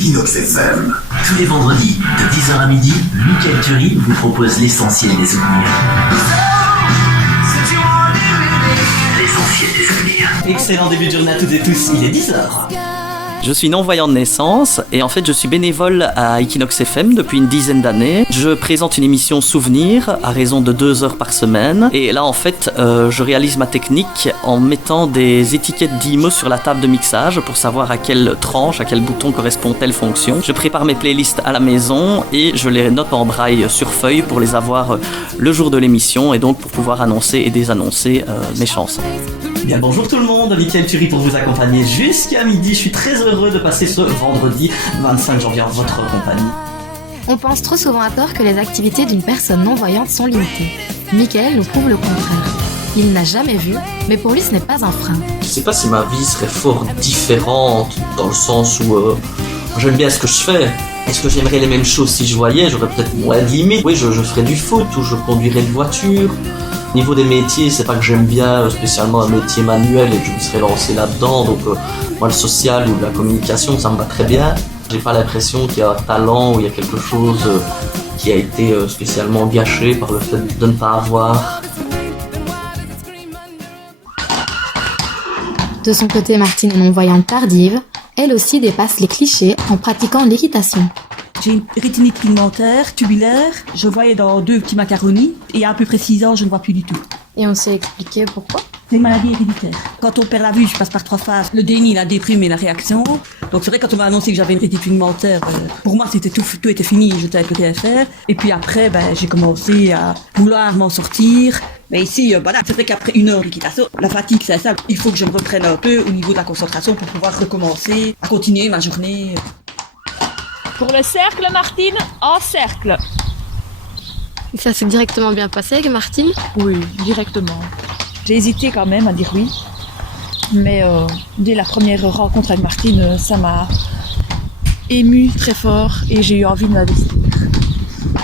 Equinox FM. Tous les vendredis, de 10h à midi, Mickaël Thury vous propose l'essentiel des souvenirs. L'essentiel des souvenirs. Excellent début de journée à toutes et tous, il est 10h. Je suis non-voyant de naissance et en fait je suis bénévole à Equinox FM depuis une dizaine d'années. Je présente une émission Souvenirs à raison de 2 heures par semaine et là en fait je réalise ma technique en mettant des étiquettes d'IMO sur la table de mixage pour savoir à quelle tranche, à quel bouton correspond telle fonction. Je prépare mes playlists à la maison et je les note en braille sur feuille pour les avoir le jour de l'émission et donc pour pouvoir annoncer et désannoncer mes chansons. Bien bonjour tout le monde, Mickaël Thury pour vous accompagner jusqu'à midi. Je suis très heureux de passer ce vendredi 25 janvier en votre compagnie. On pense trop souvent à tort que les activités d'une personne non-voyante sont limitées. Mickaël nous prouve le contraire. Il n'a jamais vu, mais pour lui ce n'est pas un frein. Je sais pas si ma vie serait fort différente dans le sens où j'aime bien ce que je fais. Est-ce que j'aimerais les mêmes choses si je voyais? J'aurais peut-être moins de limites. Oui, je ferais du foot ou je conduirais une voiture. Au niveau des métiers, c'est pas que j'aime bien spécialement un métier manuel et que je me serais lancé là-dedans. Donc moi, le social ou la communication, ça me va très bien. J'ai pas l'impression qu'il y a un talent ou il y a quelque chose qui a été spécialement gâché par le fait de ne pas avoir. De son côté, Martine est non-voyante tardive. Elle aussi dépasse les clichés en pratiquant l'équitation. J'ai une rétinite pigmentaire, tubulaire, je voyais dans 2 petits macaronis, et à peu près 6 ans, je ne vois plus du tout. Et on s'est expliqué pourquoi? C'est une maladie héréditaire. Quand on perd la vue, je passe par 3 phases. Le déni, la déprime et la réaction. Donc c'est vrai, quand on m'a annoncé que j'avais une rétinite pigmentaire, pour moi, c'était tout était fini, je ne savais plus rien faire. Et puis après, j'ai commencé à vouloir m'en sortir. Mais ici, voilà, c'est vrai qu'après 1 heure d'équitation, la fatigue, c'est ça. Il faut que je me reprenne un peu au niveau de la concentration pour pouvoir recommencer à continuer ma journée. Pour le cercle, Martine, en cercle. Ça s'est directement bien passé avec Martine? Oui, directement. J'ai hésité quand même à dire oui. Mais dès la première rencontre avec Martine, ça m'a émue très fort et j'ai eu envie de m'investir.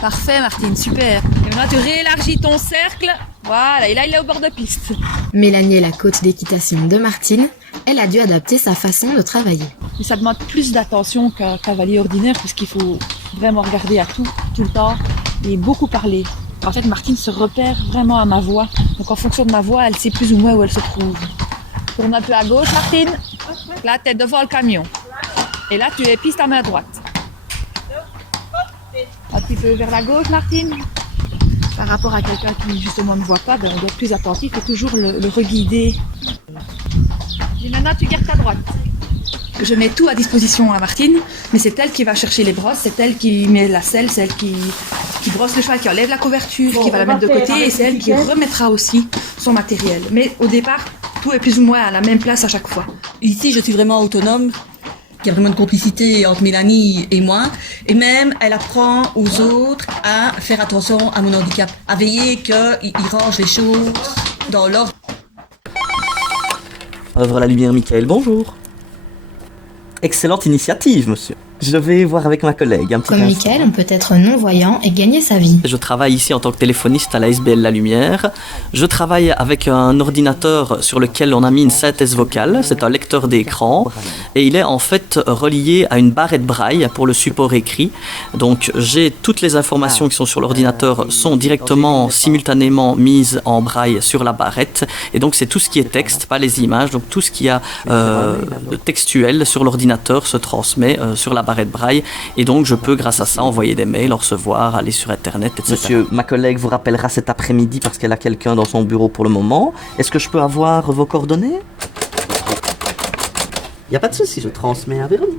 Parfait Martine, super. Et maintenant tu réélargis ton cercle. Voilà, et là il est au bord de piste. Mélanie est la coach d'équitation de Martine. Elle a dû adapter sa façon de travailler. Et ça demande plus d'attention qu'un cavalier ordinaire puisqu'il faut vraiment regarder à tout le temps et beaucoup parler. En fait, Martine se repère vraiment à ma voix. Donc en fonction de ma voix, elle sait plus ou moins où elle se trouve. Tourne un peu à gauche, Martine. Là, t'es devant le camion. Et là, tu épices ta main droite. Un petit peu vers la gauche, Martine. Par rapport à quelqu'un qui justement ne voit pas, on doit être plus attentif et toujours le reguider. Et maintenant, tu gardes ta droite. Je mets tout à disposition à Martine, mais c'est elle qui va chercher les brosses, c'est elle qui met la selle, c'est elle qui brosse le cheval, qui enlève la couverture, qui va la mettre de côté, et c'est elle qui remettra aussi son matériel. Mais au départ, tout est plus ou moins à la même place à chaque fois. Ici, je suis vraiment autonome. Il y a vraiment une complicité entre Mélanie et moi. Et même, elle apprend aux autres à faire attention à mon handicap, à veiller qu'ils rangent les choses dans l'ordre. Œuvre à la lumière, Mickaël, bonjour. Excellente initiative, monsieur. Je vais voir avec ma collègue un petit Comme Mickaël, on peut être non-voyant et gagner sa vie. Je travaille ici en tant que téléphoniste à la SBL La Lumière. Je travaille avec un ordinateur sur lequel on a mis une synthèse vocale. C'est un lecteur d'écran. Et il est en fait relié à une barrette braille pour le support écrit. Donc j'ai toutes les informations qui sont sur l'ordinateur sont directement, simultanément mises en braille sur la barrette. Et donc c'est tout ce qui est texte, pas les images. Donc tout ce qui a textuel sur l'ordinateur se transmet sur la barrette braille et donc je peux grâce à ça envoyer des mails, en recevoir, aller sur internet, etc. Monsieur, ma collègue vous rappellera cet après-midi parce qu'elle a quelqu'un dans son bureau pour le moment. Est-ce que je peux avoir vos coordonnées? Il n'y a pas de souci, je transmets à Véronique.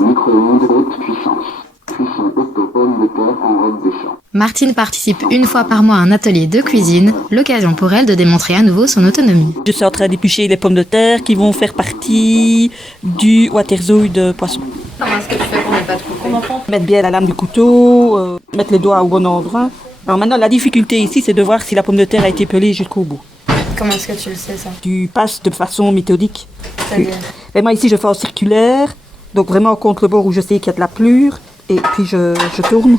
Micro-ondes haute puissance. Cuisson haute aux pommes de terre en robe de champ. Martine participe une fois par mois à un atelier de cuisine, l'occasion pour elle de démontrer à nouveau son autonomie. Je suis en train d'éplucher les pommes de terre qui vont faire partie du waterzooï de poisson. Comment est-ce que tu fais pour ne pas te couper? Mettre bien la lame du couteau, mettre les doigts au bon endroit. Alors maintenant, la difficulté ici, c'est de voir si la pomme de terre a été pelée jusqu'au bout. Comment est-ce que tu le sais ça? Tu passes de façon méthodique. C'est-à-dire? Et moi ici, je fais en circulaire, donc vraiment contre le bord où je sais qu'il y a de la pelure, et puis je tourne.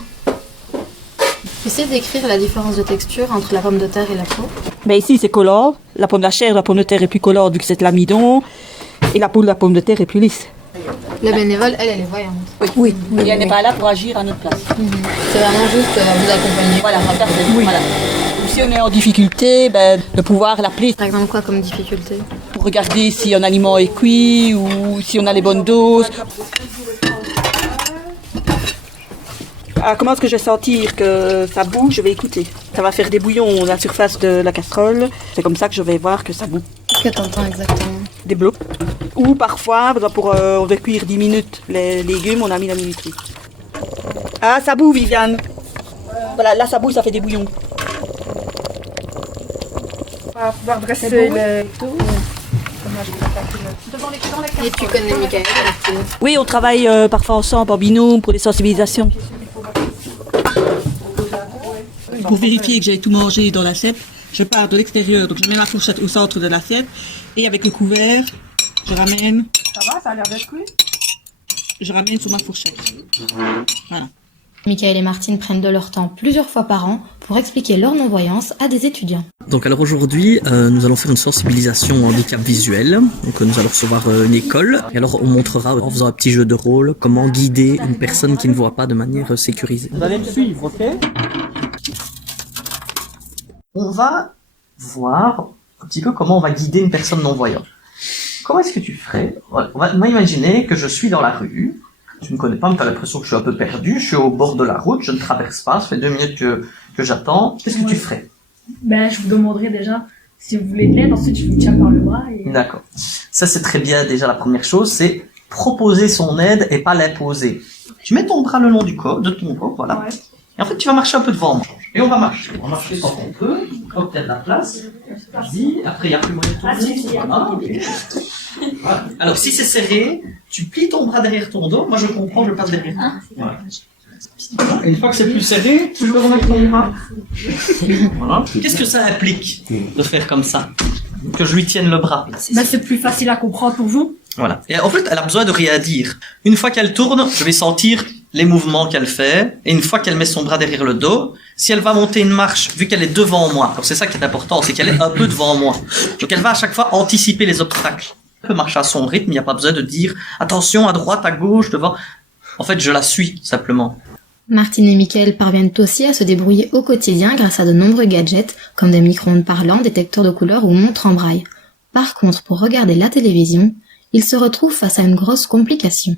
Tu sais décrire la différence de texture entre la pomme de terre et la peau? Mais ici, c'est collant. La pomme de chair de la pomme de terre est plus collante vu que c'est de l'amidon, et la peau de la pomme de terre est plus lisse. La bénévole, elle est voyante. Oui, et elle n'est pas là pour agir à notre place. C'est vraiment juste vous accompagner. Voilà, tout à fait. Voilà. Ou si on est en difficulté, de pouvoir l'appeler Par exemple, quoi comme difficulté? pour regarder si un aliment est cuit ou si on a les bonnes doses. Ah, comment est-ce que je vais sentir que ça bouge? Je vais écouter. Ça va faire des bouillons à la surface de la casserole. C'est comme ça que je vais voir que ça bouge. Qu'est-ce que t'entends exactement? Des blocs. Ou parfois, on veut cuire 10 minutes les légumes, on a mis la minuterie. Ah, ça boue, Viviane. Voilà, là ça bouge, ça fait des bouillons. On va pouvoir dresser le tout. Et tu connais Michael? Oui, on travaille parfois ensemble en binôme pour les sensibilisations. Pour vérifier que j'ai tout mangé dans l'assiette, je pars de l'extérieur, donc je mets ma fourchette au centre de l'assiette et avec le couvert, je ramène. Ça va, ça a l'air d'être cuit. Je ramène sur ma fourchette. Voilà. Michael et Martine prennent de leur temps plusieurs fois par an pour expliquer leur non-voyance à des étudiants. Donc alors aujourd'hui, nous allons faire une sensibilisation au handicap visuel. Donc nous allons recevoir une école. Et alors on montrera, en faisant un petit jeu de rôle, comment guider une personne qui ne voit pas de manière sécurisée. Vous allez me suivre, ok? On va voir un petit peu comment on va guider une personne non-voyante. Comment est-ce que tu ferais? On va imaginer que je suis dans la rue. Tu ne connais pas, mais tu as l'impression que je suis un peu perdu. Je suis au bord de la route, je ne traverse pas. Ça fait 2 minutes que j'attends. Qu'est-ce que tu ferais? Je vous demanderai déjà si vous voulez de l'aide. Ensuite, je vous tiens par le bras. D'accord. Ça, c'est très bien. Déjà, la première chose, c'est proposer son aide et pas l'imposer. Tu mets ton bras le long du corps, de ton corps, voilà. Ouais. Et en fait, tu vas marcher un peu devant moi. Et on va marcher. On va marcher tant qu'on peut. Quand tu as de la place. Vas-y. Après, il n'y a plus moyen de tourner. Voilà. Alors, si c'est serré, tu plies ton bras derrière ton dos. Moi, je comprends, je passe derrière toi. Voilà. Et une fois que c'est plus serré, tu le remettre ton bras. Voilà. Qu'est-ce que ça implique de faire comme ça? Que je lui tienne le bras. C'est plus facile à comprendre pour vous. Voilà. Et en fait, elle a besoin de rien dire. Une fois qu'elle tourne, je vais sentir les mouvements qu'elle fait. Et une fois qu'elle met son bras derrière le dos, si elle va monter une marche, vu qu'elle est devant moi, alors c'est ça qui est important, c'est qu'elle est un peu devant moi. Donc elle va à chaque fois anticiper les obstacles. Elle peut marcher à son rythme, il n'y a pas besoin de dire attention à droite, à gauche, devant. En fait, je la suis simplement. Martine et Michael parviennent aussi à se débrouiller au quotidien grâce à de nombreux gadgets comme des micro-ondes parlants, détecteurs de couleurs ou montres en braille. Par contre, pour regarder la télévision, ils se retrouvent face à une grosse complication.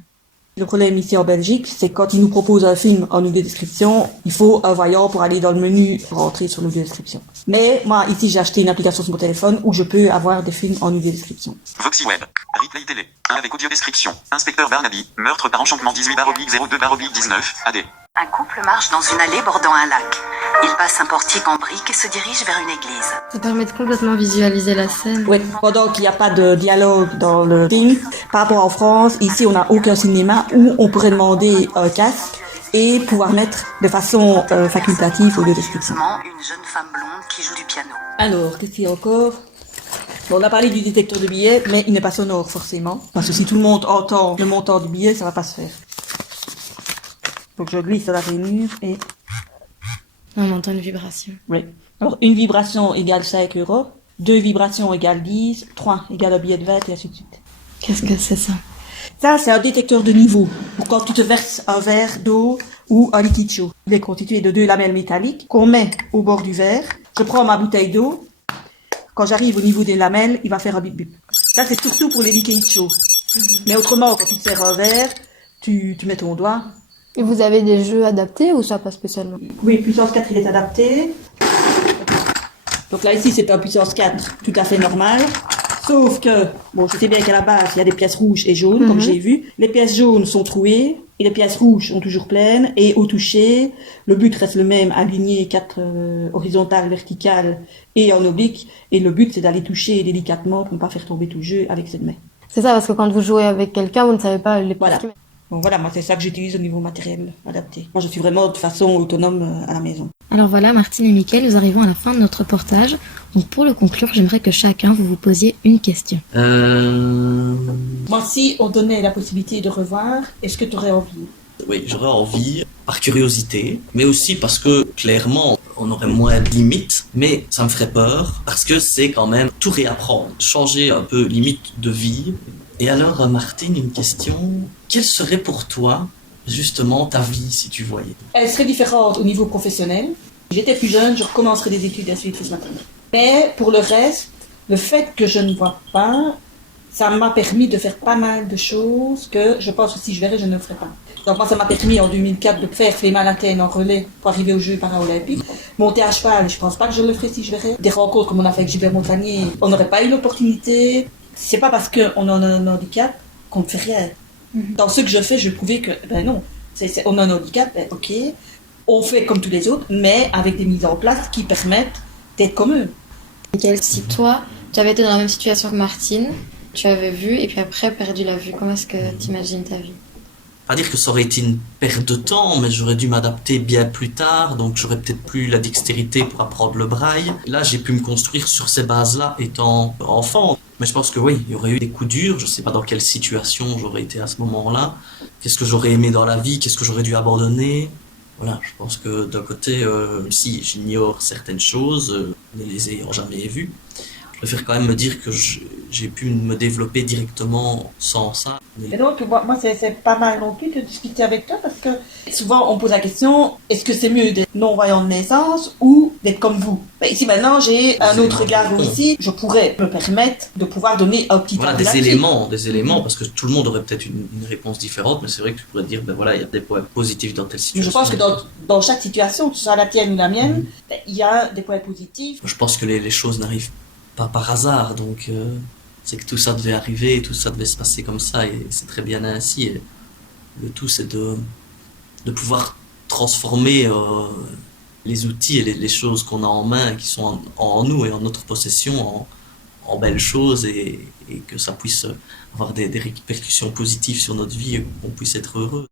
Le problème ici en Belgique, c'est quand ils nous proposent un film en audio-description, il faut un voyant pour aller dans le menu pour entrer sur l'audio-description. Mais moi, ici, j'ai acheté une application sur mon téléphone où je peux avoir des films en audio-description. VoxyWeb, Replay Télé, 1 avec audio description, Inspecteur Barnaby, meurtre par enchantement 18/02/19, AD. Un couple marche dans une allée bordant un lac. Il passe un portique en briques et se dirige vers une église. Ça permet de complètement visualiser la scène. Oui, pendant qu'il n'y a pas de dialogue dans le film, par rapport en France, ici on n'a aucun cinéma où on pourrait demander un casque et pouvoir mettre de façon facultative audio description. Une jeune femme blonde qui joue du piano. Alors, qu'est-ce qu'il y a encore? Bon, on a parlé du détecteur de billets, mais il n'est pas sonore forcément. Parce que si tout le monde entend le montant du billet, ça va pas se faire. Donc je glisse la rainure et... On entend une vibration. Oui. Alors, une vibration égale 5 €, 2 vibrations égale 10, 3 égale un billet de 20 et ainsi de suite. Qu'est-ce que c'est ça? Ça, c'est un détecteur de niveau. Pour quand tu te verses un verre d'eau ou un liquide chaud. Il est constitué de 2 lamelles métalliques qu'on met au bord du verre. Je prends ma bouteille d'eau. Quand j'arrive au niveau des lamelles, il va faire un bip bip. Ça, c'est surtout pour les liquides chauds. Mais autrement, quand tu te sers un verre, tu mets ton doigt. Et vous avez des jeux adaptés ou ça pas spécialement? Oui, puissance 4, il est adapté. Donc là, ici, c'est un puissance 4 tout à fait normal. Sauf que, bon, je sais bien qu'à la base, il y a des pièces rouges et jaunes, comme j'ai vu. Les pièces jaunes sont trouées et les pièces rouges sont toujours pleines. Et au toucher, le but reste le même, aligner 4 horizontales, verticales et en oblique. Et le but, c'est d'aller toucher délicatement pour ne pas faire tomber tout le jeu avec cette main. C'est ça, parce que quand vous jouez avec quelqu'un, vous ne savez pas les Voilà. Bon, voilà, moi, c'est ça que j'utilise au niveau matériel adapté. Moi, je suis vraiment de façon autonome à la maison. Alors voilà, Martine et Michael, nous arrivons à la fin de notre reportage. Donc pour le conclure, j'aimerais que chacun vous posiez une question. Moi, si on donnait la possibilité de revoir, est-ce que tu aurais envie? Oui, j'aurais envie, par curiosité, mais aussi parce que, clairement, on aurait moins de limites, mais ça me ferait peur, parce que c'est quand même tout réapprendre, changer un peu limite de vie, Et alors, Martine, une question. Quelle serait pour toi, justement, ta vie si tu voyais? Elle serait différente au niveau professionnel. Si j'étais plus jeune, je recommencerais des études d'institutrice maternelle. Mais pour le reste, le fait que je ne vois pas, ça m'a permis de faire pas mal de choses que je pense que si je verrais, je ne le ferais pas. Donc moi, ça m'a permis en 2004 de faire Fléma Athènes en relais pour arriver aux Jeux paralympiques. Monter à cheval, je pense pas que je le ferais si je verrais. Des rencontres comme on a fait avec Gilbert Montagnier, on n'aurait pas eu l'opportunité. C'est pas parce qu'on a un handicap qu'on ne fait rien. Dans ce que je fais, je prouvais que, ben non, on a un handicap, ben ok, on fait comme tous les autres, mais avec des mises en place qui permettent d'être comme eux. Si toi, tu avais été dans la même situation que Martine, tu avais vu et puis après perdu la vue, comment est-ce que tu imagines ta vie? Pas dire que ça aurait été une perte de temps, mais j'aurais dû m'adapter bien plus tard, donc j'aurais peut-être plus la dextérité pour apprendre le braille. Là, j'ai pu me construire sur ces bases-là étant enfant. Mais je pense que oui, il y aurait eu des coups durs, je sais pas dans quelle situation j'aurais été à ce moment-là, qu'est-ce que j'aurais aimé dans la vie, qu'est-ce que j'aurais dû abandonner. Voilà, je pense que d'un côté, si j'ignore certaines choses, ne les ayant jamais vues, je préfère quand même me dire que j'ai pu me développer directement sans ça. Et donc, moi c'est pas mal non plus de discuter avec toi parce que souvent on pose la question, est-ce que c'est mieux d'être non-voyant de naissance ou d'être comme vous? Ben, ici maintenant j'ai un autre regard aussi, je pourrais me permettre de pouvoir donner un petit voilà, des éléments, parce que tout le monde aurait peut-être une réponse différente, mais c'est vrai que tu pourrais dire, ben voilà, il y a des points positifs dans telle situation. Je pense que dans chaque situation, que ce soit la tienne ou la mienne, ben, il y a des points positifs. Je pense que les choses n'arrivent pas par hasard, donc c'est que tout ça devait arriver, tout ça devait se passer comme ça, et c'est très bien ainsi. Et le tout, c'est de pouvoir transformer les outils et les choses qu'on a en main, qui sont en nous et en notre possession, en belles choses, et que ça puisse avoir des répercussions positives sur notre vie, et qu'on puisse être heureux.